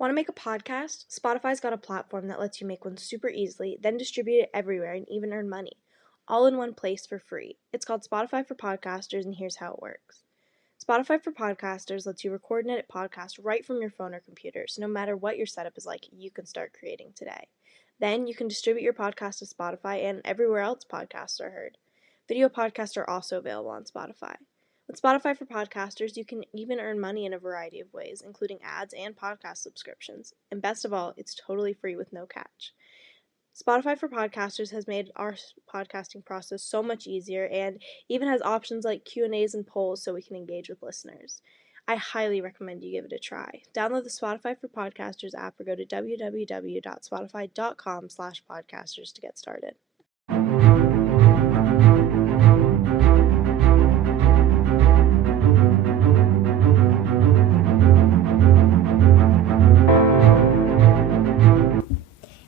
Want to make a podcast? Spotify's got a platform that lets you make one super easily, then distribute it everywhere and even earn money, all in one place for free. It's called Spotify for Podcasters, and here's how it works. Spotify for Podcasters lets you record and edit podcasts right from your phone or computer, so no matter what your setup is like, you can start creating today. Then you can distribute your podcast to Spotify and everywhere else podcasts are heard. Video podcasts are also available on Spotify. With Spotify for Podcasters, you can even earn money in a variety of ways, including ads and podcast subscriptions. And best of all, it's totally free with no catch. Spotify for Podcasters has made our podcasting process so much easier and even has options like Q&As and polls so we can engage with listeners. I highly recommend you give it a try. Download the Spotify for Podcasters app or go to www.spotify.com/podcasters to get started.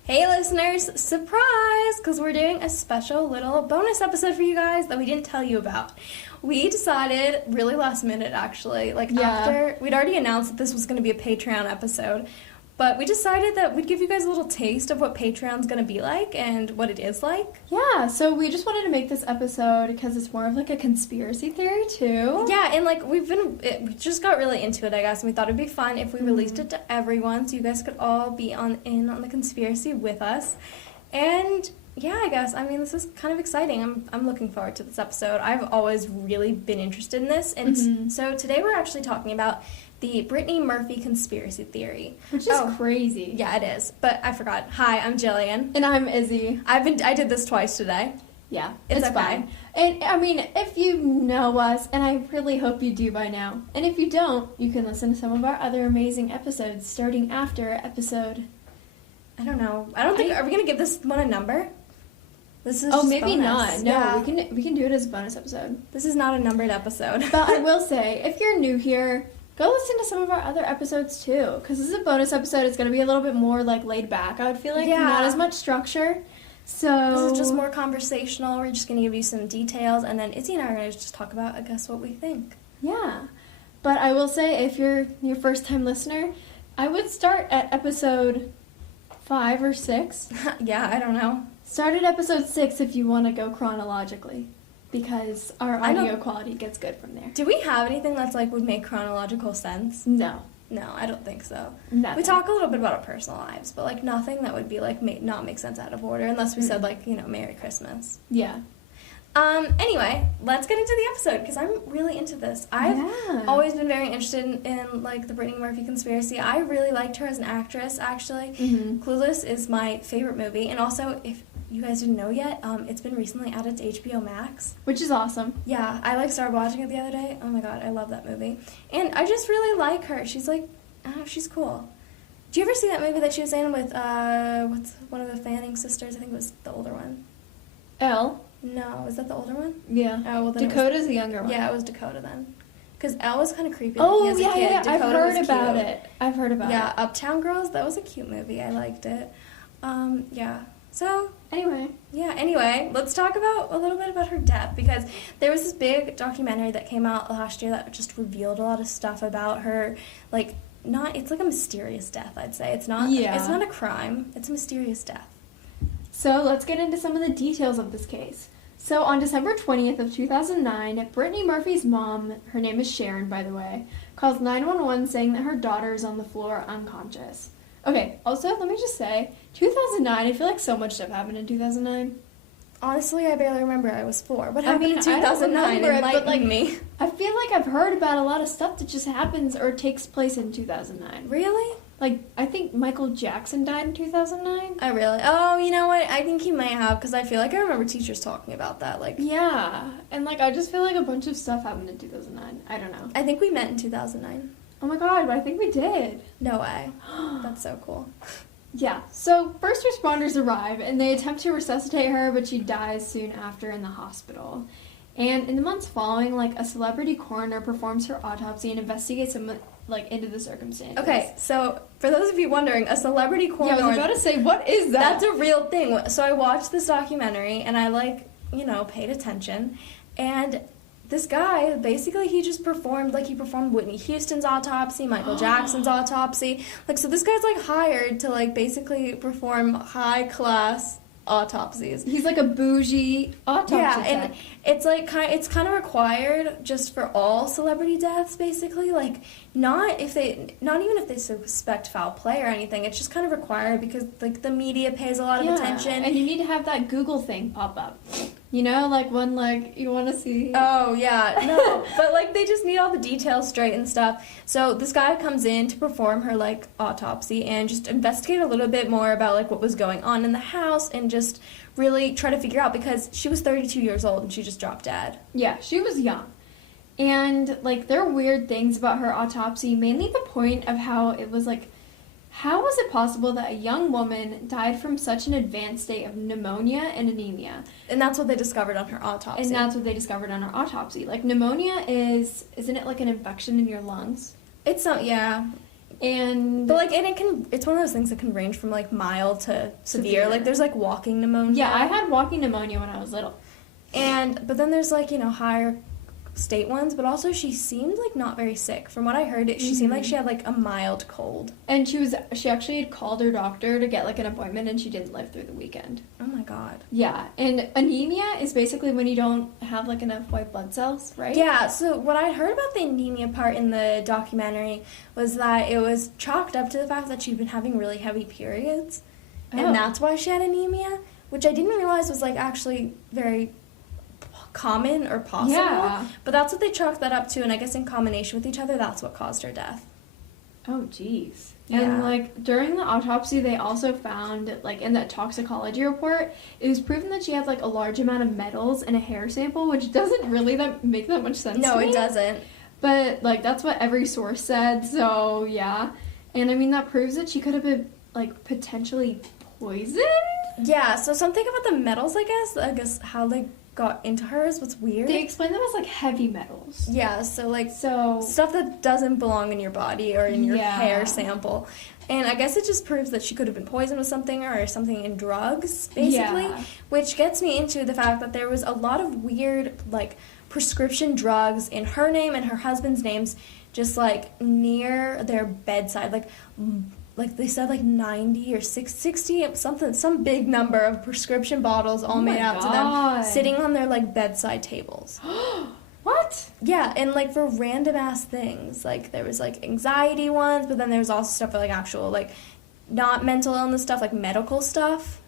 Hey listeners, surprise! Because we're doing a special little bonus episode for you guys that we didn't tell you about. We decided, really last minute actually, after, we'd already announced that this was going to be a Patreon episode, but we decided that we'd give you guys a little taste of what Patreon's going to be like and what it is like. Yeah, so we just wanted to make this episode because it's more of like a conspiracy theory too. Yeah, and we just got really into it, I guess, and we thought it'd be fun if we released it to everyone so you guys could all be in on the conspiracy with us. And yeah, I guess, this is kind of exciting. I'm looking forward to this episode. I've always really been interested in this, and so today we're actually talking about the Brittany Murphy conspiracy theory. Which is crazy. Yeah, it is. But I forgot. Hi, I'm Jillian. And I'm Izzy. I did this twice today. Yeah, it's okay. Fine. And, if you know us, and I really hope you do by now, and if you don't, you can listen to some of our other amazing episodes starting after episode... I don't know. Are we going to give this one a number? This is maybe bonus. not. No, yeah. we can do it as a bonus episode. This is not a numbered episode. But I will say, if you're new here, go listen to some of our other episodes too, because this is a bonus episode. It's going to be a little bit more laid back, I would feel like. Yeah. Not as much structure. So this is just more conversational. We're just going to give you some details, and then Izzy and I are going to just talk about, I guess, what we think. Yeah. But I will say, if you're your first-time listener, I would start at episode 5 or 6. Yeah, I don't know. Start at episode 6 if you want to go chronologically, because our audio quality gets good from there. Do we have anything that's would make chronological sense? No. No, I don't think so. Nothing. We talk a little bit about our personal lives, but nothing that would be not make sense out of order unless we said Merry Christmas. Yeah. Anyway, let's get into the episode because I'm really into this. I've always been very interested in the Brittany Murphy conspiracy. I really liked her as an actress, actually. Clueless is my favorite movie, and also, if you guys didn't know yet, it's been recently added to HBO Max. Which is awesome. Yeah, I started watching it the other day. Oh my god, I love that movie. And I just really like her. She's she's cool. Do you ever see that movie that she was in with, what's one of the Fanning sisters? I think it was the older one. Elle? No, is that the older one? Yeah. Oh, well then Dakota's the younger one. Yeah, it was Dakota then. Because Elle was kind of creepy. Oh, as a kid. yeah. Dakota I've heard was about cute. it. I've heard about it. Yeah, Uptown Girls, that was a cute movie. I liked it. Yeah. So, anyway, let's talk about a little bit about her death, because there was this big documentary that came out last year that just revealed a lot of stuff about her, it's like a mysterious death, I'd say. It's not a crime. It's a mysterious death. So, let's get into some of the details of this case. So, on December 20th of 2009, Brittany Murphy's mom, her name is Sharon, by the way, calls 911 saying that her daughter is on the floor unconscious. Okay, also, let me just say, 2009, I feel like so much stuff happened in 2009. Honestly, I barely remember. I was 4. What happened in 2009? Enlighten me. I feel like I've heard about a lot of stuff that just happens or takes place in 2009. Really? I think Michael Jackson died in 2009. Oh, really? Oh, you know what? I think he might have, because I feel like I remember teachers talking about that. Yeah, and I just feel like a bunch of stuff happened in 2009. I don't know. I think we met in 2009. Oh my god, but I think we did. No way. That's so cool. Yeah, so first responders arrive, and they attempt to resuscitate her, but she dies soon after in the hospital. And in the months following, a celebrity coroner performs her autopsy and investigates into the circumstances. Okay, so for those of you wondering, a celebrity coroner... Yeah, I was about to say, what is that? That's a real thing. So I watched this documentary, and I, paid attention, and this guy, basically, he just performed, like, he performed Whitney Houston's autopsy, Michael Jackson's autopsy. Like, so this guy's, like, hired to, like, basically perform high-class autopsies. He's like a bougie autopsy Yeah, tech. and it's, like, it's kind of required just for all celebrity deaths, basically. Like, not even if they suspect foul play or anything. It's just kind of required because, like, the media pays a lot of attention. And you need to have that Google thing pop up. You know, like when, like, you want to see... Oh, yeah. No, but, like, they just need all the details straight and stuff. So this guy comes in to perform her, like, autopsy and just investigate a little bit more about, like, what was going on in the house and just really try to figure out, because she was 32 years old and she just dropped dead. Yeah, she was young. And, like, there are weird things about her autopsy, mainly the point of how it was, like, how was it possible that a young woman died from such an advanced state of pneumonia and anemia? And that's what they discovered on her autopsy. And that's what they discovered on her autopsy. Like, pneumonia isn't it like an infection in your lungs? It's not, yeah. And... But, like, and it's one of those things that can range from, like, mild to severe. Like, there's, like, walking pneumonia. Yeah, I had walking pneumonia when I was little. But then there's, like, you know, higher state ones, but also she seemed, like, not very sick. From what I heard, she seemed like she had, like, a mild cold. And she actually had called her doctor to get, like, an appointment, and she didn't live through the weekend. Oh, my God. Yeah, and anemia is basically when you don't have, like, enough white blood cells, right? Yeah, so what I heard about the anemia part in the documentary was that it was chalked up to the fact that she'd been having really heavy periods, and that's why she had anemia, which I didn't realize was, like, actually very common or possible. Yeah. But that's what they chalked that up to, and I guess in combination with each other, that's what caused her death. Oh, jeez. Yeah. And, like, during the autopsy, they also found, like, in that toxicology report, it was proven that she had, like, a large amount of metals in a hair sample, which doesn't really make that much sense No, to me. it doesn't. But, like, that's what every source said, so, yeah. And, I mean, that proves that she could have been, like, potentially poisoned? Yeah, so something about the metals, I guess how they got into her is what's weird. They explain them as, like, heavy metals. Yeah, so, like, So... stuff that doesn't belong in your body or in your hair sample. And I guess it just proves that she could have been poisoned with something or something in drugs, basically. Yeah. Which gets me into the fact that there was a lot of weird, like, prescription drugs in her name and her husband's names just, like, near their bedside. Like they said, like 90 or 60, some big number of prescription bottles all made out to them, sitting on their, like, bedside tables. What? Yeah, and, like, for random-ass things. Like, there was, like, anxiety ones, but then there was also stuff for, like, actual, like, not mental illness stuff, like medical stuff.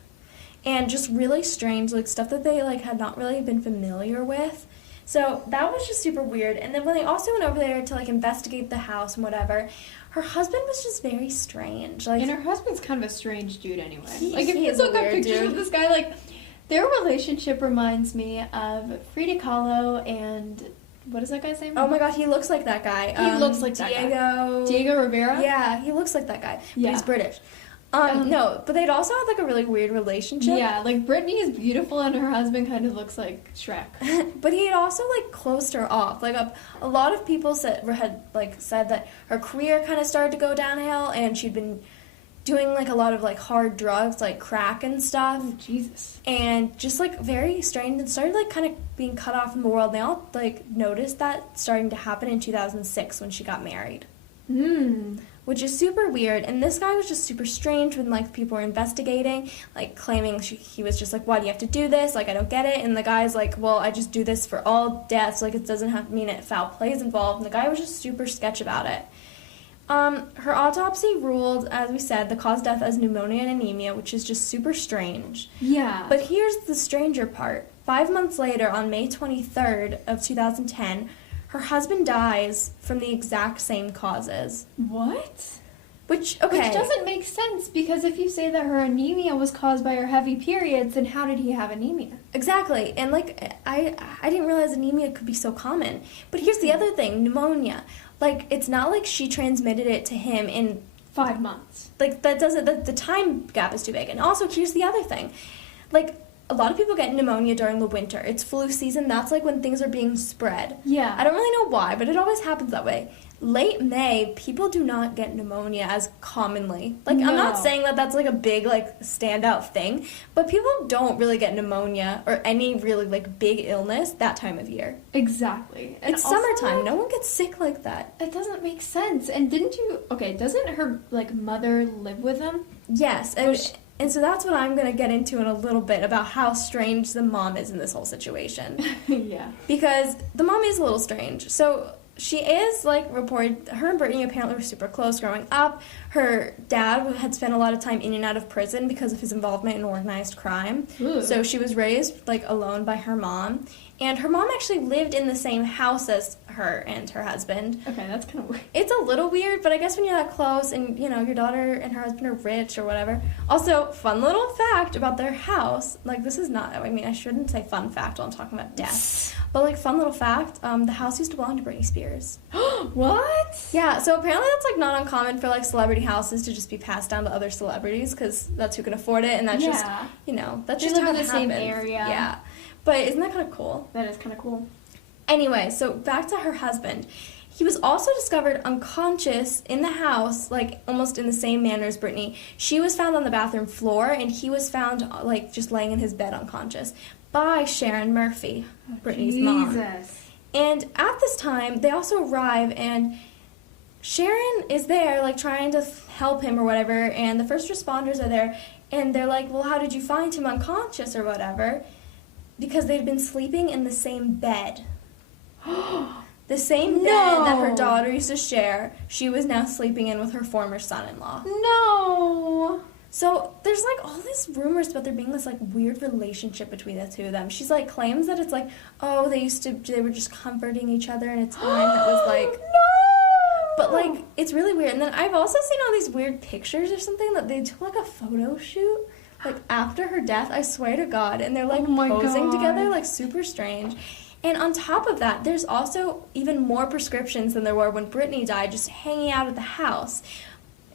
And just really strange, like, stuff that they, like, had not really been familiar with. So that was just super weird. And then when they also went over there to, like, investigate the house and whatever, her husband was just very strange. Like, and her husband's kind of a strange dude anyway. Like, if you look up pictures of this guy, like, their relationship reminds me of Frida Kahlo and... What is that guy's name? Oh my God, he looks like that guy. He looks like that guy. Diego Rivera? Yeah, he looks like that guy. But Yeah. he's British. No, but they'd also had, like, a really weird relationship. Yeah, like, Brittany is beautiful and her husband kind of looks like Shrek. But he had also, like, closed her off. Like, a lot of people said that her career kind of started to go downhill, and she'd been doing, like, a lot of, like, hard drugs, like crack and stuff. Oh, Jesus. And just, like, very strange, and started, like, kind of being cut off from the world. And they all, like, noticed that starting to happen in 2006 when she got married. Which is super weird. And this guy was just super strange when, like, people were investigating, like, claiming he was just like, why do you have to do this? Like, I don't get it. And the guy's like, well, I just do this for all deaths. Like, it doesn't have to mean it foul play is involved. And the guy was just super sketch about it. Her autopsy ruled, as we said, the cause of death as pneumonia and anemia, which is just super strange. Yeah. But here's the stranger part. 5 months later, on May 23rd of 2010, her husband dies from the exact same causes. What? Which doesn't make sense, because if you say that her anemia was caused by her heavy periods, then how did he have anemia? Exactly. And, like, I didn't realize anemia could be so common. But here's the other thing, pneumonia. Like, it's not like she transmitted it to him in 5 months. Like, that doesn't, the time gap is too big. And also, here's the other thing. Like, a lot of people get pneumonia during the winter. It's flu season. That's, like, when things are being spread. Yeah. I don't really know why, but it always happens that way. late May, people do not get pneumonia as commonly. Like, No. I'm not saying that that's, like, a big, like, standout thing, but people don't really get pneumonia or any really, like, big illness that time of year. Exactly. And It's also, summertime. No one gets sick like that. It doesn't make sense. And doesn't her, like, mother live with them? Yes, and so that's what I'm going to get into in a little bit about how strange the mom is in this whole situation. Yeah. Because the mom is a little strange. So she is, like, reported, her and Brittany apparently were super close growing up. Her dad had spent a lot of time in and out of prison because of his involvement in organized crime. Ooh. So she was raised, like, alone by her mom. And her mom actually lived in the same house as her and her husband. Okay, that's kind of weird. It's a little weird, but I guess when you're that close and, you know, your daughter and her husband are rich or whatever. Also, fun little fact about their house. Like, this is not, I mean, I shouldn't say fun fact while I'm talking about death. But, like, fun little fact, the house used to belong to Britney Spears. What? Yeah, so apparently that's, like, not uncommon for, like, celebrity houses to just be passed down to other celebrities because that's who can afford it, and that's just, you know, that's They just live how in it the same happens. area. Yeah. But isn't that kind of cool? That is kind of cool. Anyway, so back to her husband. He was also discovered unconscious in the house, like, almost in the same manner as Brittany. She was found on the bathroom floor, and he was found, like, just laying in his bed unconscious by Sharon Murphy, Brittany's mom. Jesus. And at this time, they also arrive, and Sharon is there, like, trying to help him or whatever, and the first responders are there, and they're like, well, how did you find him unconscious or whatever? Because they'd been sleeping in the same bed. The same bed that her daughter used to share, she was now sleeping in with her former son-in-law. No. So there's, like, all these rumors about there being this, like, weird relationship between the two of them. She's, like, claims that it's, like, oh, they were just comforting each other in a time that was, like... No! But, like, it's really weird. And then I've also seen all these weird pictures or something that they took, like, a photo shoot, like, after her death, I swear to God. And they're, like, posing together, like, super strange. And on top of that, there's also even more prescriptions than there were when Brittany died, just hanging out at the house.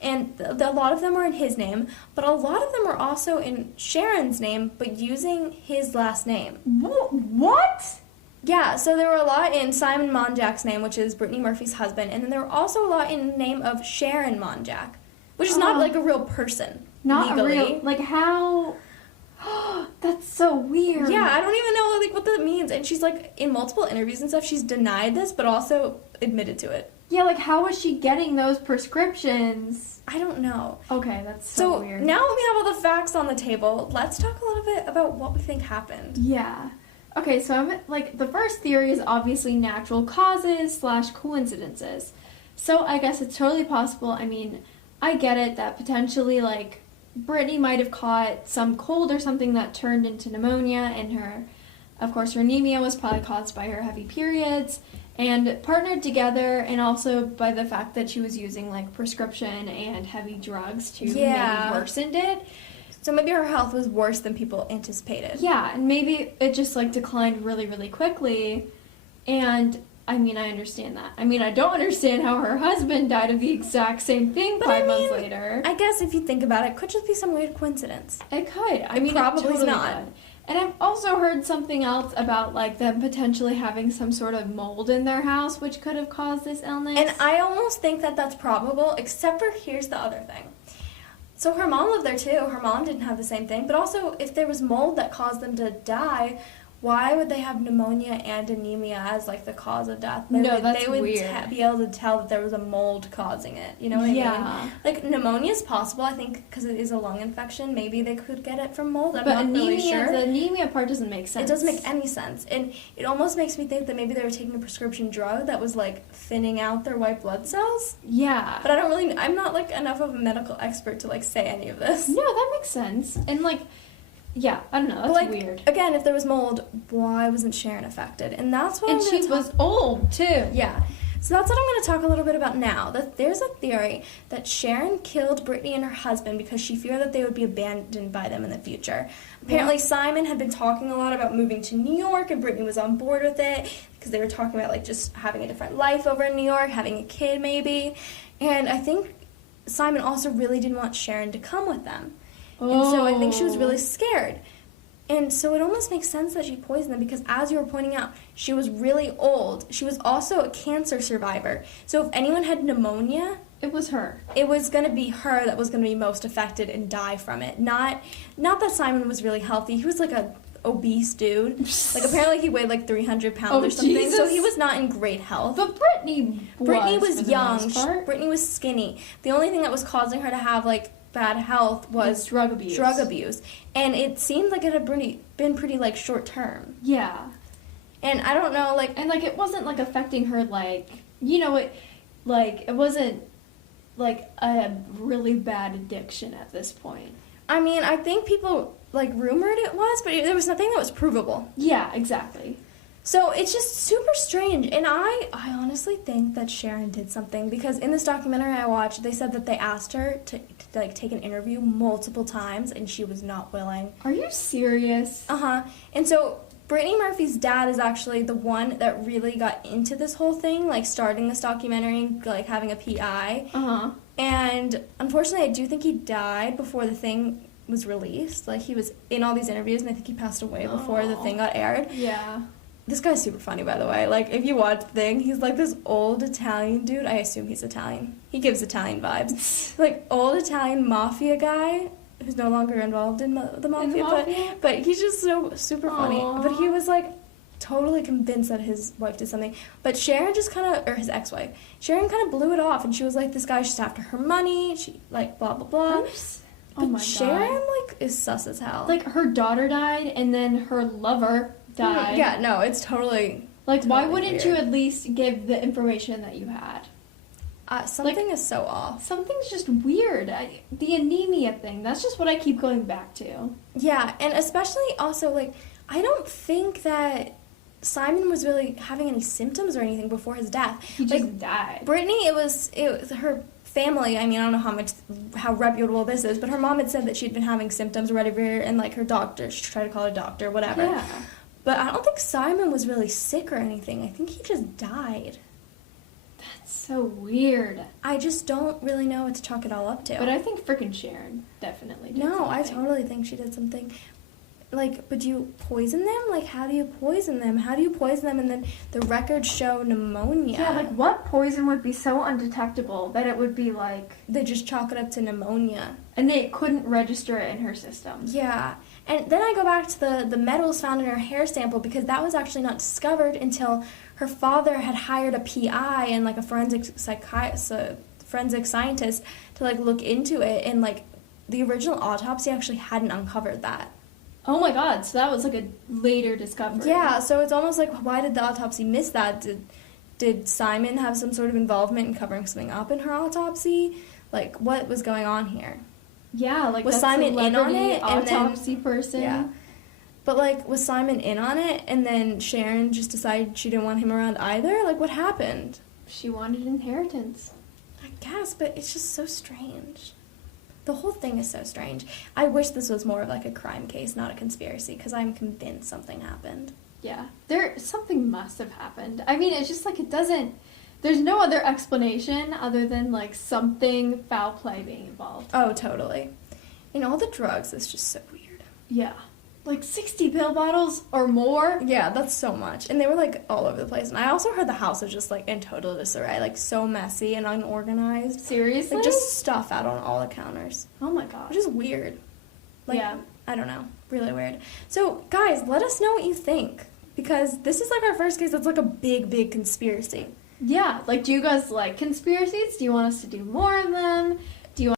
And a lot of them are in his name, but a lot of them are also in Sharon's name, but using his last name. What? Yeah, so there were a lot in Simon Monjack's name, which is Brittany Murphy's husband, and then there were also a lot in the name of Sharon Monjack, which is not, like, a real person, not legally. a real, like, how... That's so weird. Yeah, I don't even know, like, what that means. And she's, like, in multiple interviews and stuff, she's denied this, but also admitted to it. Yeah, like, how was she getting those prescriptions? I don't know. Okay, that's so weird. Now we have all the facts on the table. Let's talk a little bit about what we think happened. Yeah. Okay, so the first theory is obviously natural causes / coincidences. So I guess it's totally possible. I mean, I get it that potentially, like, Brittany might have caught some cold or something that turned into pneumonia, and her anemia was probably caused by her heavy periods, and partnered together, and also by the fact that she was using, like, prescription and heavy drugs to maybe worsened it. So maybe her health was worse than people anticipated. Yeah, and maybe it just, like, declined really, really quickly, and... I mean, I understand that. I mean, I don't understand how her husband died of the exact same thing 5 months later. I guess if you think about it could just be some weird coincidence. It could. I mean, probably it totally not. could. And I've also heard something else about, like, them potentially having some sort of mold in their house, which could have caused this illness. And I almost think that that's probable, except for here's the other thing. So her mom lived there too. Her mom didn't have the same thing. But also, if there was mold that caused them to die, why would they have pneumonia and anemia as, like, the cause of death? That's they would weird. Be able to tell that there was a mold causing it. You know what I mean? Like, pneumonia is possible, I think, because it is a lung infection. Maybe they could get it from mold. I'm not really sure. The anemia part doesn't make sense. It doesn't make any sense. And it almost makes me think that maybe they were taking a prescription drug that was, like, thinning out their white blood cells. Yeah. But I'm not, like, enough of a medical expert to, like, say any of this. No, that makes sense. And, like... Yeah, I don't know. That's like, weird. Again, if there was mold, why wasn't Sharon affected? And that's what she was old, too. Yeah. So that's what I'm going to talk a little bit about now. That there's a theory that Sharon killed Brittany and her husband because she feared that they would be abandoned by them in the future. Apparently, Simon had been talking a lot about moving to New York, and Brittany was on board with it because they were talking about, like, just having a different life over in New York, having a kid maybe. And I think Simon also really didn't want Sharon to come with them. And so I think she was really scared. And so it almost makes sense that she poisoned them because, as you were pointing out, she was really old. She was also a cancer survivor. So if anyone had pneumonia, it was her. It was going to be her that was going to be most affected and die from it. Not that Simon was really healthy. He was like a obese dude. Like, apparently he weighed like 300 pounds or something. Jesus. So he was not in great health. But Brittany was young. Brittany was skinny. The only thing that was causing her to have like bad health was drug abuse. And it seemed like it had been pretty like short term. Yeah. And I don't know, like, and like it wasn't like affecting her, like, you know, it wasn't like a really bad addiction at this point. I mean, I think people like rumored it was, but there was nothing that was provable. Yeah, exactly. So it's just super strange, and I honestly think that Sharon did something, because in this documentary I watched, they said that they asked her to like take an interview multiple times, and she was not willing. Are you serious? And so Brittany Murphy's dad is actually the one that really got into this whole thing, like starting this documentary, like having a PI. And unfortunately, I do think he died before the thing was released. Like, he was in all these interviews, and I think he passed away before the thing got aired. Yeah. This guy's super funny, by the way. Like, if you watch the thing, he's like this old Italian dude. I assume he's Italian. He gives Italian vibes. Like, old Italian mafia guy who's no longer involved in the mafia, but he's just so super funny. Aww. But he was, like, totally convinced that his wife did something. But Sharon just kind of, or his ex-wife, Sharon kind of blew it off, and she was like, this guy's just after her money. She, like, blah, blah, blah. Oh my God. Sharon, like, is sus as hell. Like, her daughter died, and then her lover died. Yeah, no, it's totally... Like, totally why wouldn't weird. you at least give the information that you had? Something is so off. Something's just weird. The anemia thing, that's just what I keep going back to. Yeah, and especially also, like, I don't think that Simon was really having any symptoms or anything before his death. He just died. Brittany, it was her family. I mean, I don't know how reputable this is, but her mom had said that she'd been having symptoms or whatever, and like her doctor, she tried to call a doctor, whatever. Yeah. But I don't think Simon was really sick or anything. I think he just died. That's so weird. I just don't really know what to chalk it all up to. But I think frickin' Sharon definitely did something. I totally think she did something. Like, but do you poison them? Like, how do you poison them? How do you poison them and then the records show pneumonia? Yeah, like, what poison would be so undetectable that it would be, like... They just chalk it up to pneumonia. And they couldn't register it in her system. Yeah. And then I go back to the metals found in her hair sample, because that was actually not discovered until her father had hired a PI and, like, a forensic scientist to, like, look into it. And, like, the original autopsy actually hadn't uncovered that. Oh my God, so that was like a later discovery. Yeah, so it's almost like, why did the autopsy miss that? Did Simon have some sort of involvement in covering something up in her autopsy? Like, what was going on here? Yeah, like, was that Simon in on it? autopsy person. Yeah. But, like, was Simon in on it, and then Sharon just decided she didn't want him around either? Like, what happened? She wanted inheritance. I guess, but it's just so strange. The whole thing is so strange. I wish this was more of like a crime case, not a conspiracy, because I'm convinced something happened. Yeah, something must have happened. I mean, it's just like there's no other explanation other than like something foul play being involved. Oh, totally. And all the drugs is just so weird. Yeah. Like 60 pill bottles or more? Yeah, that's so much. And they were like all over the place. And I also heard the house was just like in total disarray, like so messy and unorganized. Seriously? Like just stuff out on all the counters. Oh my God. Which is weird. Like, yeah. I don't know. Really weird. So, guys, let us know what you think. Because this is like our first case that's like a big, big conspiracy. Yeah. Like, do you guys like conspiracies? Do you want us to do more of them?